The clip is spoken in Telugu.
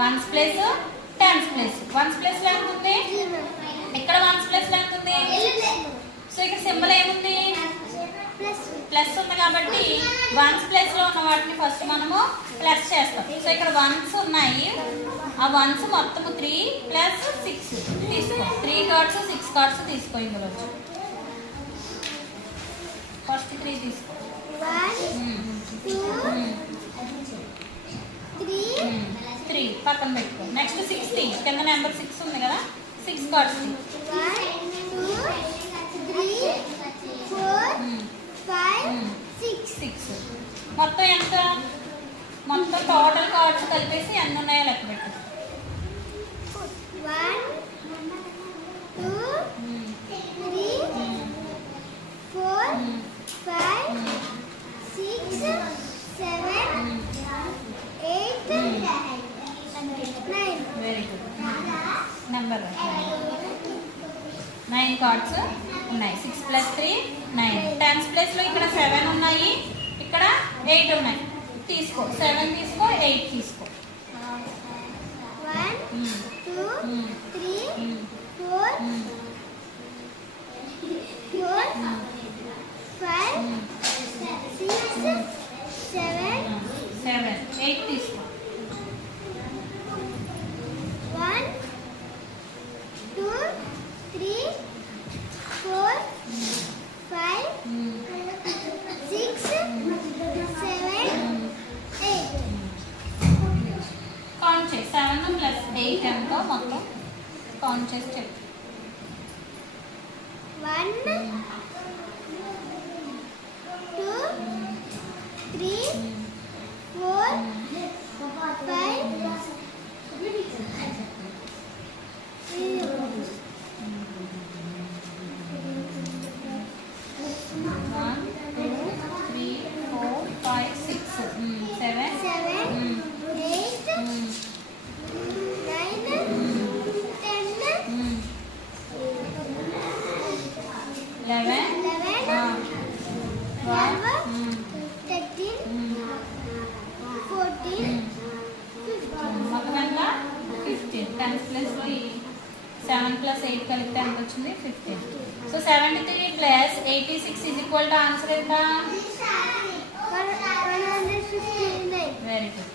Ones place tens place. Ones place లో ఎంత ఉంది? ఇక్కడ వన్స్ ప్లేస్ లో ఎంత ఉంది? సో ఇక్కడ సింబల్ ఏముంది? ప్లస్ ఉంది కాబట్టి వన్స్ ప్లేస్ లో ఉన్న వాటిని ఫస్ట్ మనము ప్లస్ చేస్తాం. సో ఇక్కడ వన్స్ ఉన్నాయి, ఆ వన్స్ మొత్తం 3 ప్లస్ 6 తీసుకో. 3 కార్డ్స్ 6 కార్డ్స్ తీసుకో. ఇందులో ఫస్ట్ 3 తీసుకో. 3 పక్కన పెట్టుకో. నెక్స్ట్ 60 కింద నెంబర్ 6 ఉంది కదా, 6 కార్డ్స్ 1 2 3 4 5 6. మొత్తం ఎంత? మొత్తం టోటల్ కార్డ్స్ కలిపేసి ఎన్ని ఉన్నాయో లెక్క పెట్టు. 1 2 3 4 5 6 7 8 9. Very good. నెంబర్ 9 కార్డ్స్ ఉన్నాయి. 6 ప్లస్ 3 9. టెన్స్ ప్లేస్ లో ఇక్కడ 7 ఉన్నాయి, ఇక్కడ 8 ఉన్నాయి. తీసుకో. 7 తీసుకో, 8 తీసుకో. 1 2 3 4 4 5 6 7 8 తీసుకో. 1 2 3 4 5 6 7 8. కౌంట్ చేయి. 7 ప్లస్ 8 ఎంతో మొత్తం కౌంట్ చేసి చెప్పు. 1 2 3 4 5 7 plus 8 కలిపితే ఎంత వచ్చింది? 15. So 73 plus 86 is equal to answer ఎంత? 159. Very good.